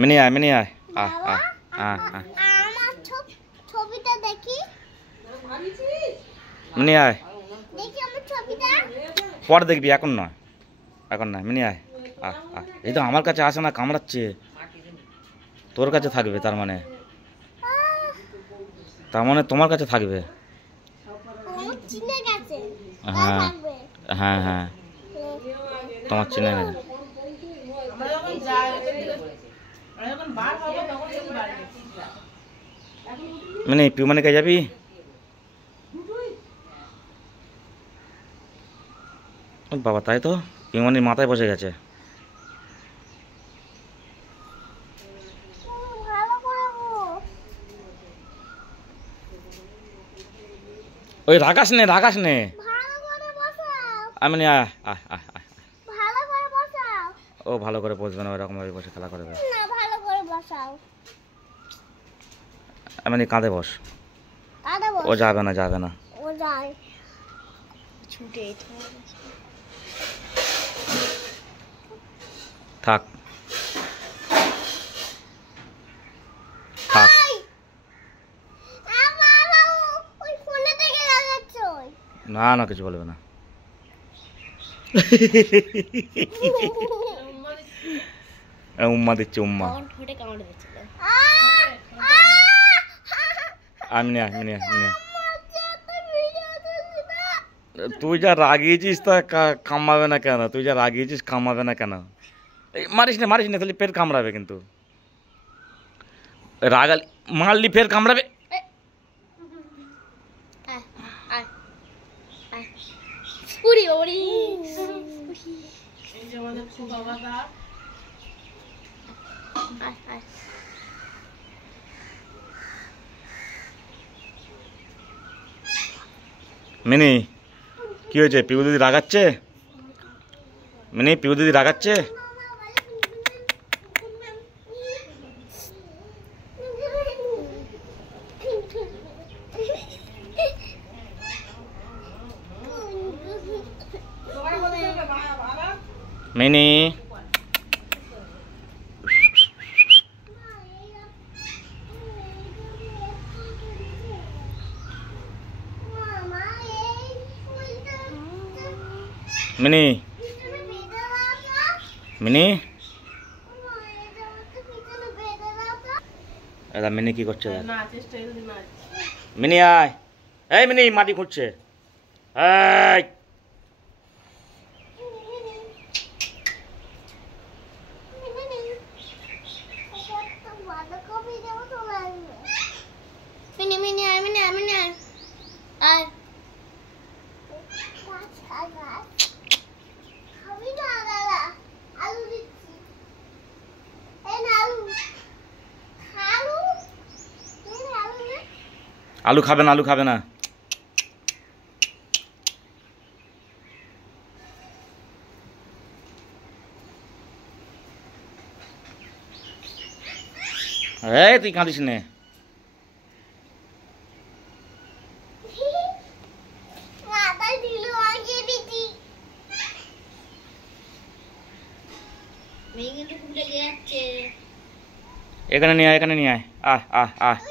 mini আয় mini আয় আমার ছবিটা দেখি মিনি আয় দেখি আমার ছবিটা পরে দেখবি এখন নয় মিনি আয় এই তো আমার কাছে আসে না কামড়াচ্ছে তোর কাছে থাকবে তার মানে তোমার কাছে থাকবে হ্যাঁ হ্যাঁ হ্যাঁ তোমার চিনে গেছে মানে পিউমানে কে যাবি বাবা তাই তো পিউমানির মাথায় বসে গেছে ওই রাগাস নে আমি ও ভালো করে বসবে না ওইরকম ভাবে বসে খেলা করবে আমি কাঁধে বস ও যাবে না থাক না কিছু বলবে না উম্মা দিচ্ছে উম্মা তুই যা রাগিয়েছিস তা কামাবে না কেন মারিস না তাহলে পেট কামড়াবে কিন্তু রাগাল মারলি ফের কামড়াবে মিনি কি হয়েছে পিউ দিদি রাগাচ্ছে মিনি মিনি কি করছে মিনি আয় এই মিনি মাটি খুঁড়ছে এই আলু খাবে না এই তুই কাঁদিস নে এখানে নিয়ে আয়